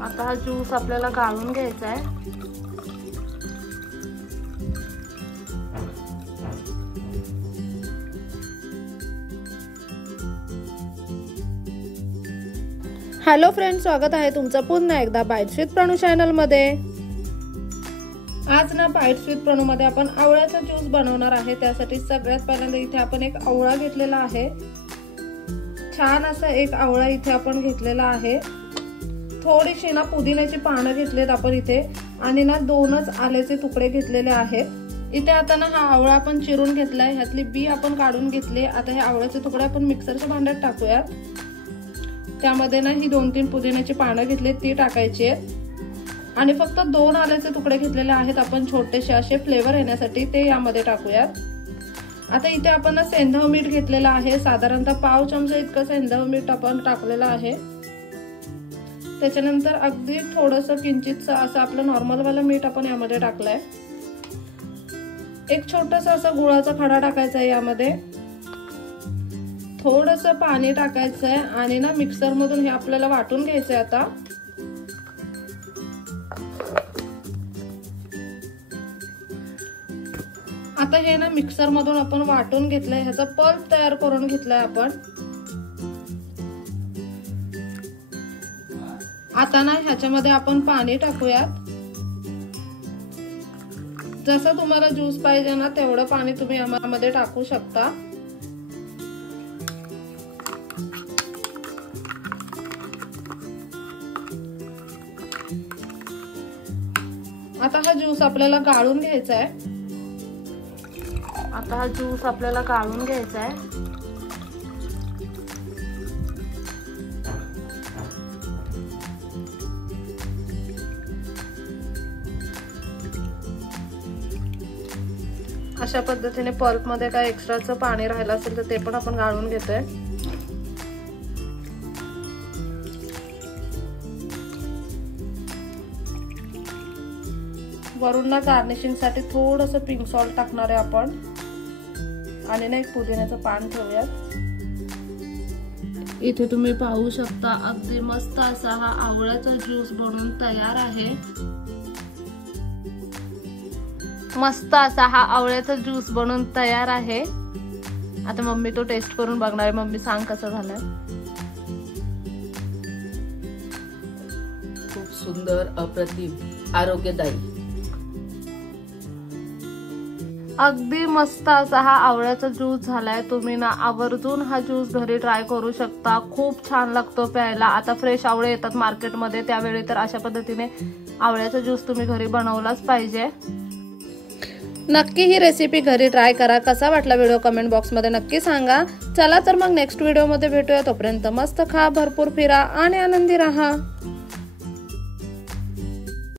आता हा ज्यूस आपल्याला गाळून घ्यायचा आहे। हॅलो फ्रेंड्स, स्वागत आहे तुमचं पुन्हा एकदा बाईट्स विथ प्रणू चॅनल मध्ये। आज ना बाईट्स विथ प्रणू मध्ये आपण आवळ्याचा ज्यूस बनवणार आहे। त्यासाठी सगळ्यात पहिल्यांदा इथे आपण एक आवळा घेतलेला आहे। छान असा एक आवळा इथे आपण घेतलेला आहे। थोडीशी ना पुदिन्याची पानं घेतलेत आपण इथे, आणि ना 2च आल्याचे तुकडे घेतलेले आहेत। इथे आता ना हा आवळा आपण चिरून घेतलाय, ह्यातली बी आपण काढून घेतली। आता हे आवळ्याचे तुकडे आपण मिक्सरच्या भांड्यात टाकूयात। त्यामध्ये ना ही 2-3 पुदिन्याची पानं घेतली ती टाकायची आहेत, आणि फक्त 2 आल्याचे तुकडे घेतलेले आहेत आपण छोटेसे असे फ्लेवर येण्यासाठी, ते यामध्ये टाकूयात। आता इथे आपण ना सेंधव मीठ घेतलेलं आहे, साधारणतः पाव चमचा इतकं सेंधव मीठ आपण टाकलेलं आहे। त्याच्यानंतर अगदी थोडंसं किंचित असं आपलं नॉर्मल वाला मीठ आपण यामध्ये टाकलंय। एक छोटासा असा गुळाचा खडा टाकायचा आहे यामध्ये, थोडंसं पाणी टाकायचंय, आणि ना मिक्सर मधून हे आपल्याला वाटून घ्यायचंय। आता हे ना मिक्सर मधून आपण वाटून घेतलंय, ह्याचा पल्प तयार करून घेतलाय आपण। आता ना ह्याच्यामध्ये आपण पाणी टाकूयात। जसं तुम्हाला ज्यूस पाहिजे ना तेवढं पाणी तुम्ही यामध्ये टाकू शकता। आता हा ज्यूस आपल्याला गाळून घ्यायचा आहे। अशा पद्धतीने पल्प मध्ये काय एक्स्ट्राचं पाणी राहिलं असेल तर ते पण आपण गाळून घेतोय। वरून ना गार्निशिंग साठी थोडंसं पिंक सॉल्ट टाकणार आहे आपण, आणि ना एक पुदिन्याचं पान ठेवूयात। इथे तुम्ही पाहू शकता अगदी मस्त असा हा आवळ्याचा ज्यूस बनवून तयार आहे। आता मम्मी तो टेस्ट करून बघणार आहे। मम्मी सांग कसं झालंय। खूप सुंदर, अप्रतिम, आरोग्यदायी, अगदी मस्त असा हा आवळ्याचा ज्यूस झालाय। तुम्ही ना आवर्जून हा ज्यूस घरी ट्राय करू शकता, खूप छान लागतो प्यायला। आता फ्रेश आवळे येतात मार्केटमध्ये, त्यावेळी तर अशा पद्धतीने आवळ्याचा ज्यूस तुम्ही घरी बनवलाच पाहिजे। नक्की ही रेसिपी घरी ट्राय करा। कसा वाटला व्हिडिओ कमेंट बॉक्स मध्ये नक्की सांगा। चला तर मग नेक्स्ट व्हिडिओ मध्ये भेटूया, तोपर्यंत मस्त खा, भरपूर फिरा आणि आनंदी राहा।